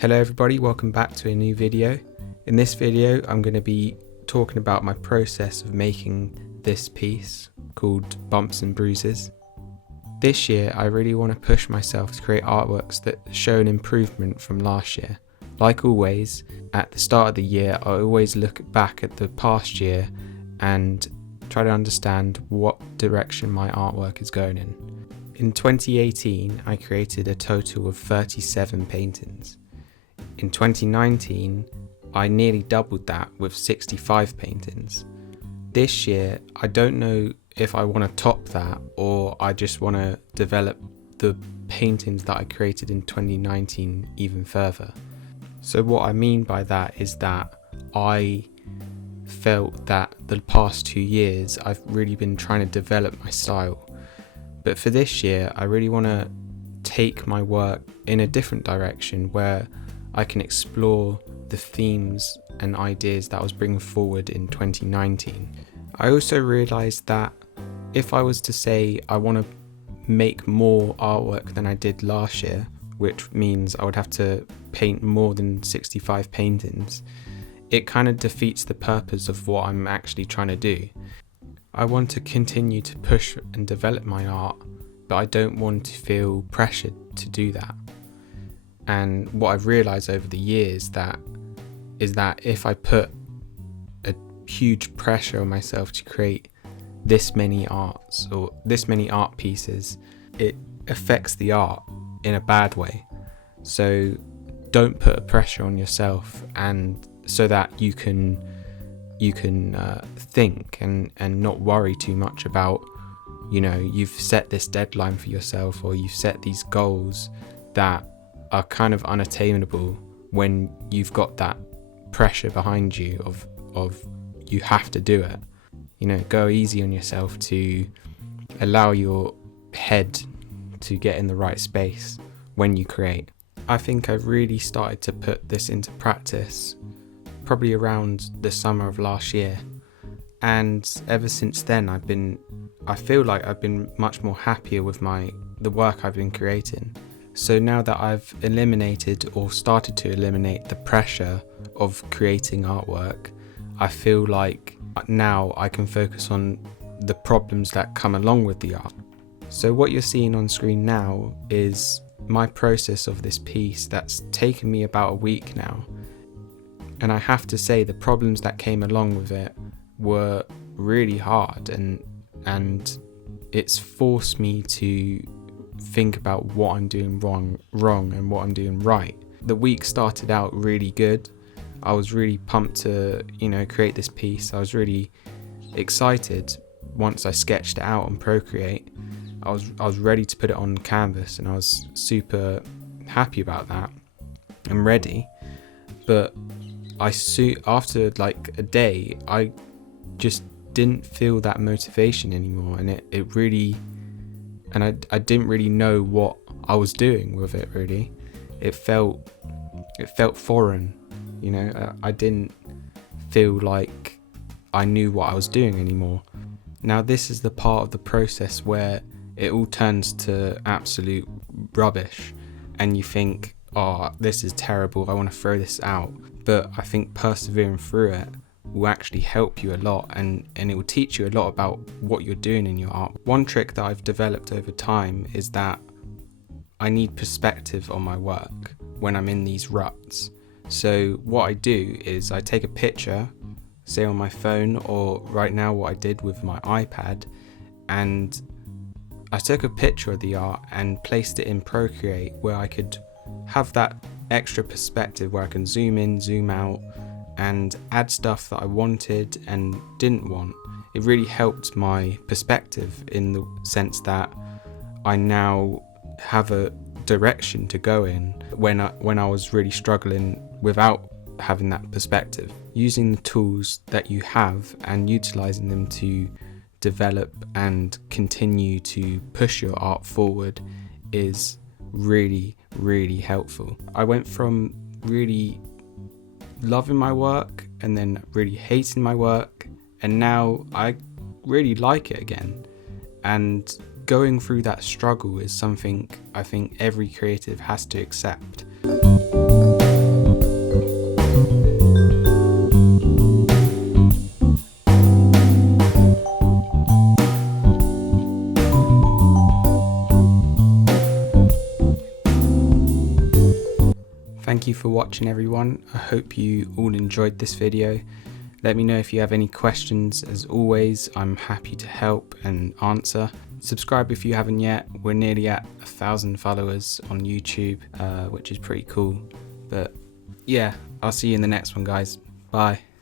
Hello everybody, welcome back to a new video. In this video I'm going to be talking about my process of making this piece called Bumps and Bruises. This year I really want to push myself to create artworks that show an improvement from last year. Like always, at the start of the year I always look back at the past year and try to understand what direction my artwork is going in. In 2018 I created a total of 37 paintings. In 2019, I nearly doubled that with 65 paintings. This year, I don't know if I want to top that or I just want to develop the paintings that I created in 2019 even further. So what I mean by that is that I felt that the past 2 years I've really been trying to develop my style. But for this year, I really want to take my work in a different direction where I can explore the themes and ideas that I was bringing forward in 2019. I also realised that if I was to say I want to make more artwork than I did last year, which means I would have to paint more than 65 paintings, it kind of defeats the purpose of what I'm actually trying to do. I want to continue to push and develop my art, but I don't want to feel pressured to do that. And what I've realised over the years is that if I put a huge pressure on myself to create this many arts or this many art pieces, it affects the art in a bad way. So don't put a pressure on yourself, and so that you can think and not worry too much about, you've set this deadline for yourself or you've set these goals that are kind of unattainable when you've got that pressure behind you of you have to do it. Go easy on yourself to allow your head to get in the right space when you create. I think I've really started to put this into practice probably around the summer of last year, and ever since then I feel like I've been much more happier with the work I've been creating. So now that I've eliminated or started to eliminate the pressure of creating artwork, I feel like now I can focus on the problems that come along with the art. So what you're seeing on screen now is my process of this piece that's taken me about a week now. And I have to say the problems that came along with it were really hard, and it's forced me to think about what I'm doing wrong and what I'm doing right. The week started out really good. I was really pumped to create this piece. I was really excited once I sketched it out on Procreate. I was ready to put it on canvas, and I was super happy about that and ready. But after like a day, I just didn't feel that motivation anymore, and it really. And I didn't really know what I was doing with it, really. It felt foreign, I didn't feel like I knew what I was doing anymore. Now this is the part of the process where it all turns to absolute rubbish and you think, oh, this is terrible, I want to throw this out. But I think persevering through it will actually help you a lot, and it will teach you a lot about what you're doing in your art. One trick that I've developed over time is that I need perspective on my work when I'm in these ruts. So what I do is I take a picture, say on my phone, or right now what I did with my iPad, and I took a picture of the art and placed it in Procreate where I could have that extra perspective where I can zoom in, zoom out, and add stuff that I wanted and didn't want. It really helped my perspective in the sense that I now have a direction to go in when I was really struggling without having that perspective. Using the tools that you have and utilizing them to develop and continue to push your art forward is really, really helpful. I went from really loving my work and then really hating my work, and now I really like it again. And going through that struggle is something I think every creative has to accept. Thank you for watching, everyone. I hope you all enjoyed this video. Let me know if you have any questions. As always, I'm happy to help and answer. Subscribe if you haven't yet. We're nearly at 1,000 followers on YouTube, which is pretty cool. But yeah, I'll see you in the next one, guys. Bye.